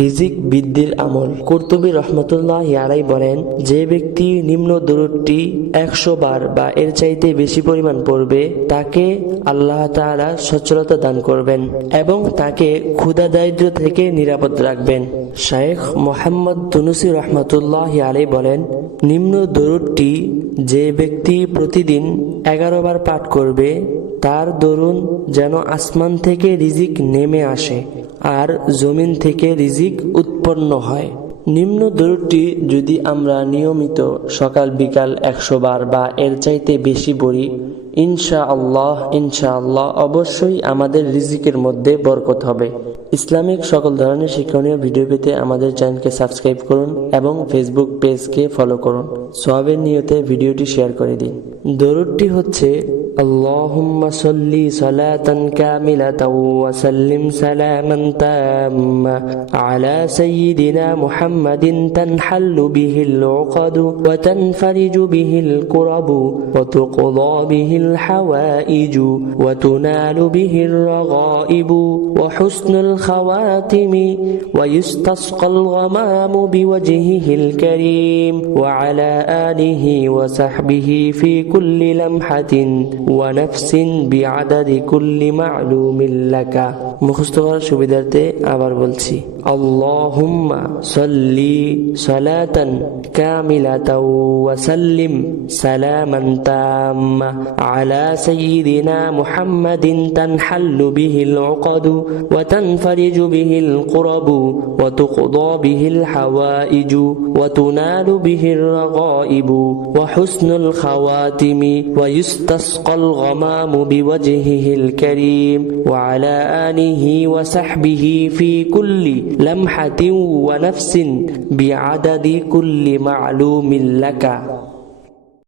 রিজিক বৃদ্ধির আমল। কুরতুবী রহমতুল্লাহ আলাইহি বলেন, যে ব্যক্তি নিম্ন দরুদটি 100 বার বা এর চাইতে বেশি পরিমাণ পড়বে তাকে আল্লাহ তাআলা সচ্ছলতা দান করবেন এবং তাকে ক্ষুধা দারিদ্র্য থেকে নিরাপদ রাখবেন। শায়েখ মোহাম্মদ তুনুসি রহমতুল্লাহ আলাইহি বলেন, নিম্ন দরুদটি যে ব্যক্তি প্রতিদিন 11 বার পাঠ করবে তার দরুন যেন আসমান থেকে রিজিক নেমে আসে আর জমিন থেকে রিজিক উৎপন্ন হয়। নিম্ন দরুদটি যদি আমরা নিয়মিত সকাল বিকাল 100 বার বা এর চাইতে বেশি পড়ি, ইনশাআল্লাহ অবশ্যই আমাদের রিজিকের মধ্যে বরকত হবে। ইসলামিক সকল ধরনের শিক্ষণীয় ভিডিও পেতে আমাদের চ্যানেলকে সাবস্ক্রাইব করুন এবং ফেসবুক পেজকে ফলো করুন। সওয়াবের নিয়তে ভিডিওটি শেয়ার করে দিন। দরুদটি হচ্ছে, আল্লাহুম্মা সাল্লি সালাতান কামিলাতান ওয়া সাল্লিম সালামান তাম্মা আলা সাইয়্যিদিনা মুহাম্মাদিন তানহাল্লু বিহিল উকদু ওয়া তানফারিজু বিহিল কুরাবু ওয়া তুকদা বিহিল হাওয়াইজু ওয়া তুনালু বিহির রাগাইবু ওয়া হুসনুল খাওয়াতিমি ওয়া ইস্তাসকাল গামামু বিওয়াজহিহিল কারীম ওয়া আলা আলিহি ওয়া সাহবিহি ফি কুল্লি লামহাতিন ওয়া নাফসিন বিআদাদি কুল্লি মা'লুমিন লাকা। মুখস্থ করার সুবিধার্থে আবার বলছি, আল্লাহুম্মা সাল্লি সালাতান কামিলাতান ওয়া সাল্লিম সালামান তাম্মা আলা সাইয়্যিদিনা মুহাম্মাদিন তানহাল্লু বিহিল উকদু ওয়া তানফারিজু বিহিল কুরাবু ওয়া তুকদা বিহিল হাওয়াইজু ওয়া তুনালু বিহির রাগাইবু ওয়া হুসনুল খাওয়াতিমি ওয়া ইস্তাসকাল গামামু বিওয়াজহিহিল কারীম ওয়া আলা আলিহি ওয়া সাহবিহি ফি কুল্লি লামহাতিন ওয়া নাফসিন বিআদাদি কুল্লি মা'লুমিন লাকা।